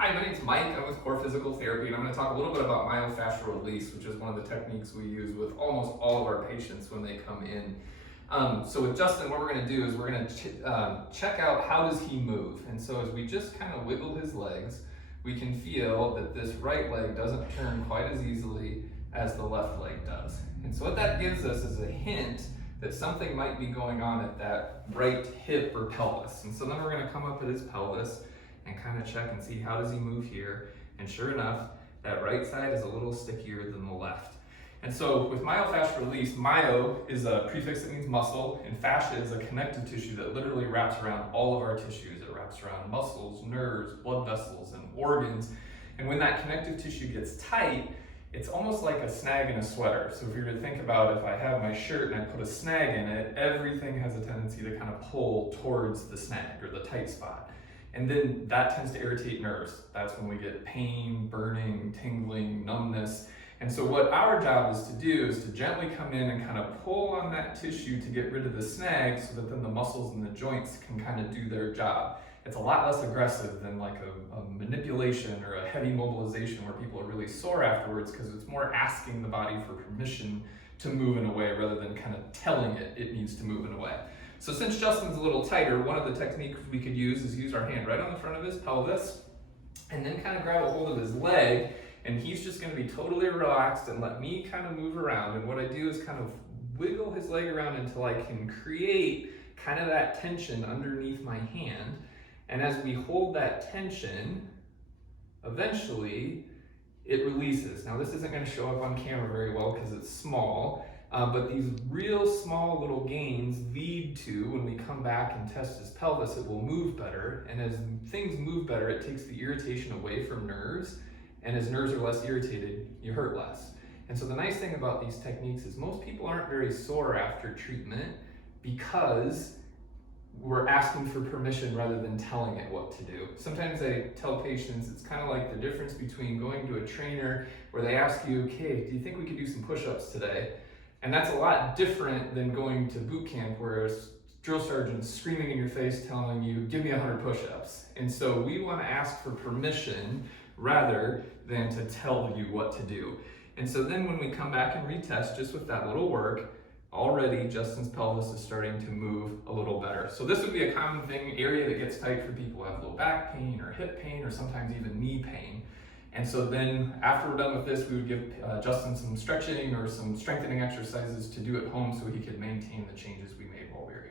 Hi, my name's Mike. I'm with Core Physical Therapy, and I'm going to talk a little bit about myofascial release, which is one of the techniques we use with almost all of our patients when they come in. So with Justin, what we're going to do is we're going to check out how does he move. And so as we just kind of wiggle his legs, we can feel that this right leg doesn't turn quite as easily as the left leg does. And so what that gives us is a hint that something might be going on at that right hip or pelvis. And so then we're going to come up at his pelvis and kind of check and see how does he move here. And sure enough, that right side is a little stickier than the left. And so with myofascial release, myo is a prefix that means muscle, and fascia is a connective tissue that literally wraps around all of our tissues. It wraps around muscles, nerves, blood vessels, and organs. And when that connective tissue gets tight, it's almost like a snag in a sweater. So if you were to think about if I have my shirt and I put a snag in it, everything has a tendency to kind of pull towards the snag or the tight spot. And then that tends to irritate nerves. That's when we get pain, burning, tingling, numbness. And so what our job is to do is to gently come in and kind of pull on that tissue to get rid of the snag so that then the muscles and the joints can kind of do their job. It's a lot less aggressive than like a manipulation or a heavy mobilization where people are really sore afterwards, because it's more asking the body for permission to move in a way rather than kind of telling it needs to move in a way. So since Justin's a little tighter, one of the techniques we could use is use our hand right on the front of his pelvis and then kind of grab a hold of his leg, and he's just going to be totally relaxed and let me kind of move around. And what I do is kind of wiggle his leg around until I can create kind of that tension underneath my hand. And as we hold that tension, eventually it releases. Now this isn't going to show up on camera very well because it's small, but these real small little gains lead to, when we come back and test his pelvis, it will move better. And as things move better, it takes the irritation away from nerves. And as nerves are less irritated, you hurt less. And so the nice thing about these techniques is most people aren't very sore after treatment because we're asking for permission rather than telling it what to do. Sometimes I tell patients it's kind of like the difference between going to a trainer where they ask you, okay, do you think we could do some push-ups today? And that's a lot different than going to boot camp where a drill sergeant's screaming in your face telling you, give me 100 push-ups. And so we want to ask for permission rather than to tell you what to do. And so then when we come back and retest just with that little work, already Justin's pelvis is starting to move a little better. So this would be a common thing, area that gets tight for people who have low back pain or hip pain or sometimes even knee pain. And so then after we're done with this, we would give Justin some stretching or some strengthening exercises to do at home so he could maintain the changes we made while we were here.